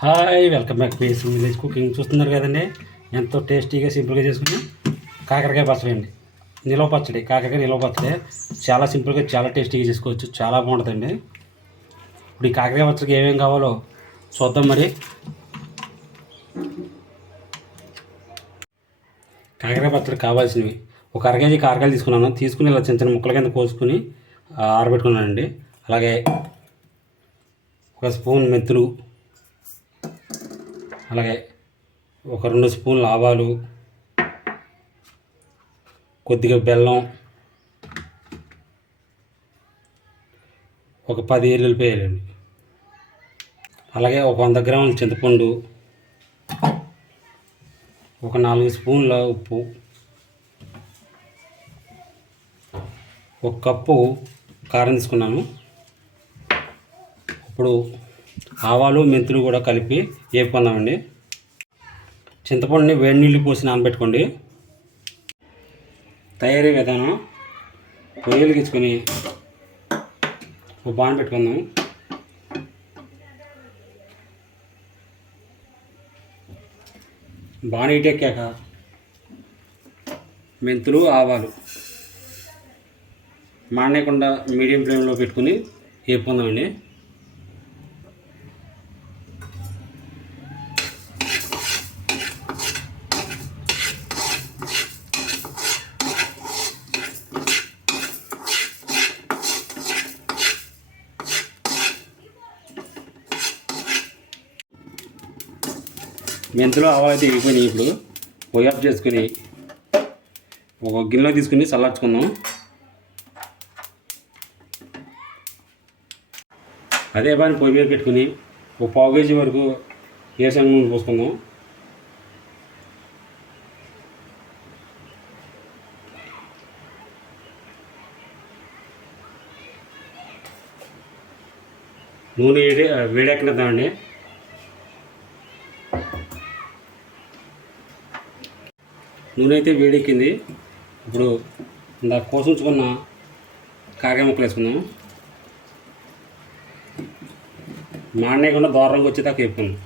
Hi welcome back peace village cooking. చూస్తున్నారు కదండి, ఎంతో టేస్టీగా సింపుల్గా చేసుకుని కాకరకాయ పచ్చడి అండి. నిలవ పచ్చడి, కాకరకాయ నిలవ పచ్చడి చాలా సింపుల్గా చాలా టేస్టీగా చేసుకోవచ్చు, చాలా బాగుంటుందండి. ఇప్పుడు ఈ కాకరకాయ పచ్చడికి ఏమేమి కావాలో చూద్దాం. మరి కాకరకాయ పచ్చడి కావాల్సినవి: ఒక అరకేజీ కాకరకాయలు తీసుకుని ఇలా చిన్న చిన్న ముక్కల కింద కోసుకుని ఆరబెట్టుకున్నానండి. అలాగే ఒక స్పూన్ మెంతులు, అలాగే ఒక 2 స్పూన్ల ఆవాలు, కొద్దిగా బెల్లం, ఒక 10 ఎల్లుల్లిపాయలండి, అలాగే ఒక 100 గ్రాముల చింతపండు, ఒక 4 స్పూన్ల ఉప్పు, ఒక కప్పు కారం తీసుకున్నాను. ఇప్పుడు ఆవాలు మెంతులు కూడా కలిపి వేపుకుందామండి. చింతపండుని వేడి నీళ్ళు పోసి నానబెట్టుకోండి. తయారీ విధానం: పొయ్యి వెలిగించుకొని ఒక బాణ పెట్టుకుందాం. బాణ ఇటెక్కాక మెంతులు ఆవాలు మాడకుండా మీడియం ఫ్లేమ్లో పెట్టుకుని వేపుకుందామండి. మెంతులు ఆవాలు అయితే వేగిపోయినాయి. ఇప్పుడు పొయ్యి ఆఫ్ చేసుకుని ఒక గిన్నెలో తీసుకుని చల్లార్చుకుందాం. అదే పని పొయ్యి మీద పెట్టుకుని ఒక 1/4 కేజీ వరకు వేరుశనగ నూనె పోసుకుందాం. నూనె వేడెక్కనిద్దామండి. నూనె అయితే వేడెక్కింది. ఇప్పుడు ఇందాక కోసుంచుకున్న కాకర ముక్కలు వేసుకుందాం. మాడనేయకుండా దూరంగా వచ్చేదాకా వేపుకుందాం.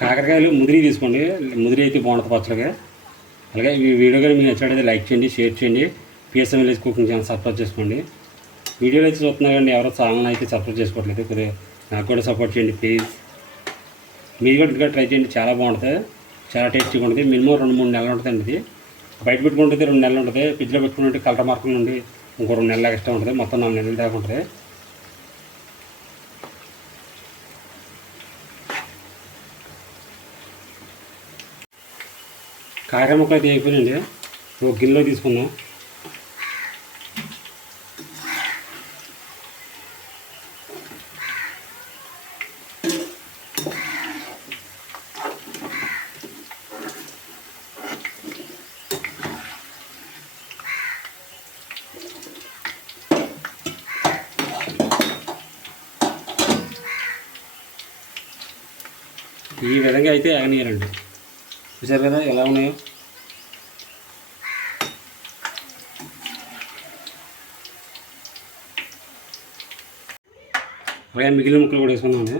కాకరకాయలు ముదిరి తీసుకోండి, ముదిరి అయితే బాగుంటుంది పచ్చడిగా. అలాగే ఈ వీడియో కానీ మీకు నచ్చినట్లయితే లైక్ చేయండి, షేర్ చేయండి. PSM village cooking channel subscribe చేసుకోండి. వీడియోలు అయితే చూస్తున్నారు కానీ ఎవరో ఛానల్ అయితే సబ్స్క్రైబ్ చేసుకోవట్లేదు. కొద్దిగా నాకు కూడా సపోర్ట్ చేయండి ప్లీజ్. మీరు కూడా ఇంటిగా ట్రై చేయండి, చాలా బాగుంటుంది, చాలా టేస్టీగా ఉంటుంది. మినిమం 2-3 నెలలు ఉంటుంది. ఇది బయట పెట్టుకుంటే 2 నెలలు ఉంటుంది. ఫ్రిడ్జ్లో పెట్టుకుంటే కలర్ మార్కుల నుండి ఇంకో 2 నెలల ఎక్స్ట్రా ఉంటుంది. మొత్తం 4 నెలల దాకా ఉంటుంది. కాకర ముక్కలు అయితే అయిపోయినండి. ఒక గిన్నెలో తీసుకుందాం. ఈ విధంగా అయితే ఆగనీయాలండి. చూసారు కదా ఎలా ఉన్నాయో. అలాగే మిగిలిన ముక్కలు కూడా వేసుకుందామండి.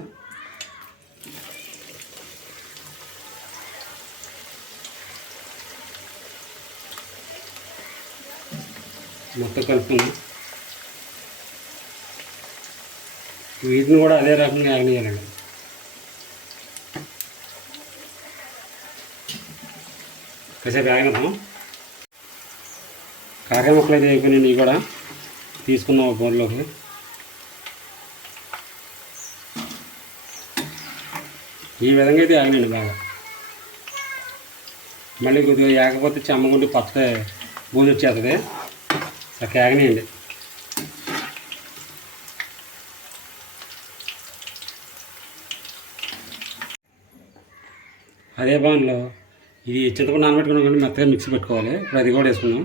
మొత్తం కలుపుకుందాం. వీటిని కూడా అదే రకంగా ఆగనీయాలండి. కాసేపు ఆగినాం. కాకర ముక్కలు అయితే అయిపోయినాయి. ఇవి కూడా తీసుకుందాం ఒక బౌల్లోకి. ఈ విధంగా అయితే ఆగినండి బాగా. మళ్ళీ కొద్దిగా ఏకపోతే చెమ్మగుండి పచ్చడి బూజు వచ్చేస్తుంది. అక్కడ ఆగనియండి. అదే బాణలో ఇది చింతపండు నానబెట్టుకున్నాం, మెత్తగా మిక్సీ పెట్టుకోవాలి. ఇప్పుడు అది కూడా వేసుకున్నాం.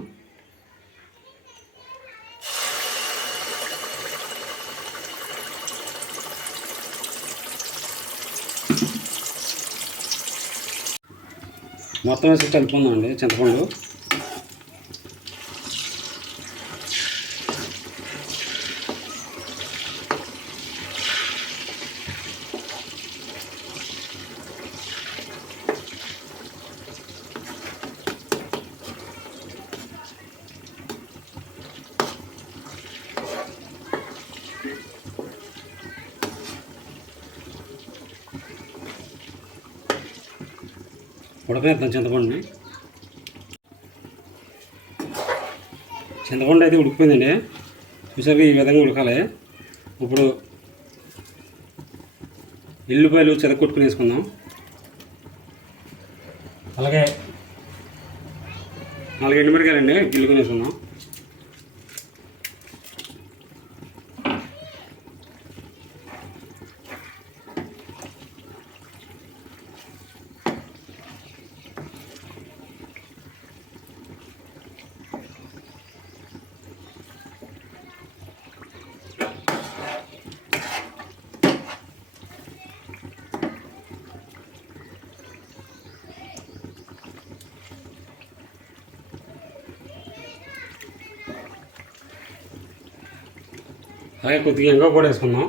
మొత్తం వేసి కలుపుకుందామండి చింతపండు. ఉడకనేద్దాం చింతపండుని. చింతపండు అయితే ఉడికిపోయిందండి. చూసారు, ఈ విధంగా ఉడకాలి. ఇప్పుడు ఎల్లిపాయలు చెదకొట్టుకుని వేసుకుందాం. అలాగే 4 ఎండుమిరకాయలండి గిల్లుకొని వేసుకుందాం. అలాగే కొద్దిగా ఇంకో కూడా వేసుకుందాం.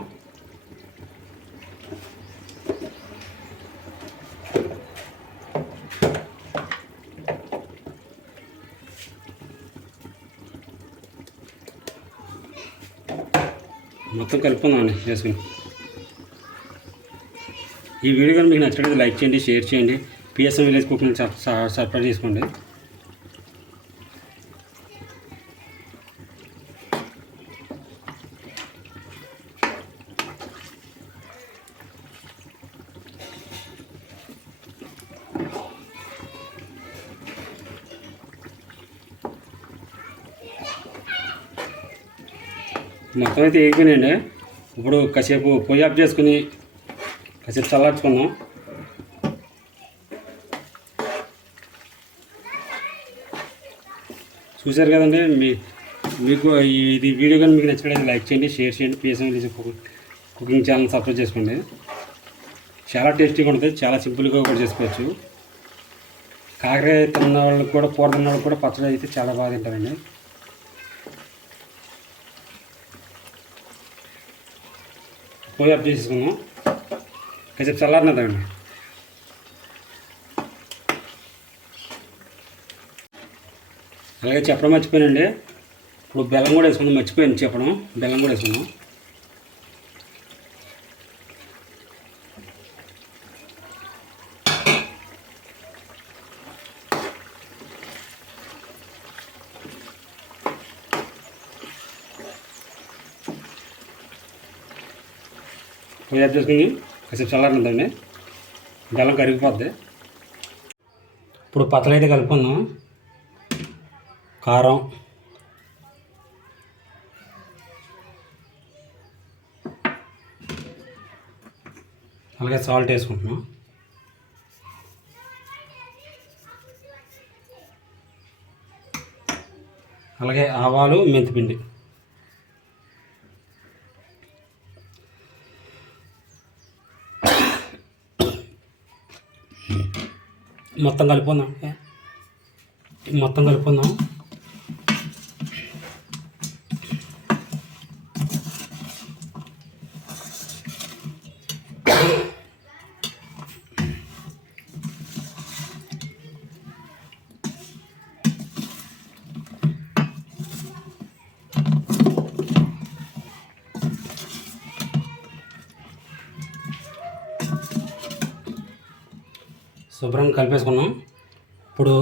మొత్తం కలుపుకుందామండి వేసుకుని. ఈ వీడియో కానీ మీకు నచ్చినట్లయితే లైక్ చేయండి, షేర్ చేయండి. పిఎస్ఎం విలేజ్ కుకింగ్ సబ్స్క్రైబ్ చేసుకోండి. మొత్తం అయితే వేగిపోయినాయండి. ఇప్పుడు కాసేపు పొయ్యి ఆఫ్ చేసుకుని కాసేపు చల్లార్చుకుందాం. చూశారు కదండి. మీకు ఇది వీడియో కానీ మీకు నచ్చినట్లయితే లైక్ చేయండి, షేర్ చేయండి. PSM village cooking channel subscribe చేసుకోండి. చాలా టేస్టీగా ఉంటుంది, చాలా సింపుల్గా కూడా చేసుకోవచ్చు. కాకరకాయ తిన్న వాళ్ళకి కూడా, కూర తిన్న వాళ్ళకి కూడా పచ్చడి అయితే చాలా బాగా తింటారండి. పొయ్యి ఆఫ్ చేసుకున్నాం. కాసేపు చల్లారినదండి. అలాగే చెప్పడం మర్చిపోయానండి. ఇప్పుడు బెల్లం కూడా వేసుకుందాం. మర్చిపోయాను చెప్పడం, బెల్లం కూడా వేసుకుందాం. పొయ్యి ఆఫ్ చేసుకుని కాసేపు చల్లారినదండి. బెల్లం కరిగిపోద్ది. ఇప్పుడు పచ్చడి అయితే కలుపుకుందాం. కారం, అలాగే సాల్ట్ వేసుకుంటున్నాం. అలాగే ఆవాలు, మెంతిపిండి. మొత్తం కలుపుకుందాం. శుభ్రంగా కలిపేసుకున్నాం. ఇప్పుడు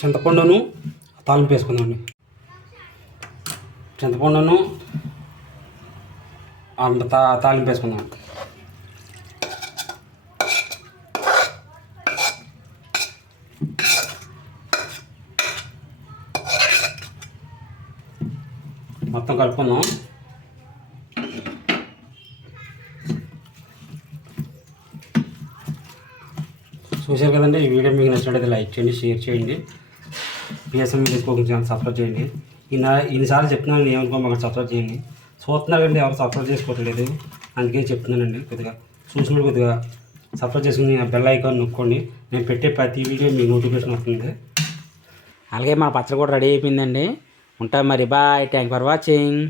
చింతపండును తాలింపు వేసుకుందామండి. చింతపండును తాలింపు వేసుకుందాం. మొత్తం కలుపుకుందాం. చూశారు కదండి, ఈ వీడియో మీకు నచ్చినట్లయితే లైక్ చేయండి, షేర్ చేయండి, PSM village cooking channel subscribe చేయండి. ఇన్నిసార్లు చెప్తున్నాను, ఏమనుకో మాకు సబ్స్క్రైబ్ చేయండి. చూస్తున్నారు కండి, ఎవరు సబ్స్క్రైబ్ చేసుకోవట్లేదు, అందుకే చెప్తున్నానండి. కొద్దిగా చూసినప్పుడు కొద్దిగా సబ్స్క్రైబ్ చేసుకుని బెల్ ఐకాన్ నొక్కోండి. నేను పెట్టే ప్రతి వీడియో మీ నోటిఫికేషన్ వస్తుంది. అలాగే మన పచ్చడి కూడా రెడీ అయిపోయిందండి. ఉంటాం మరి, బాయ్, థ్యాంక్ ఫర్ వాచింగ్.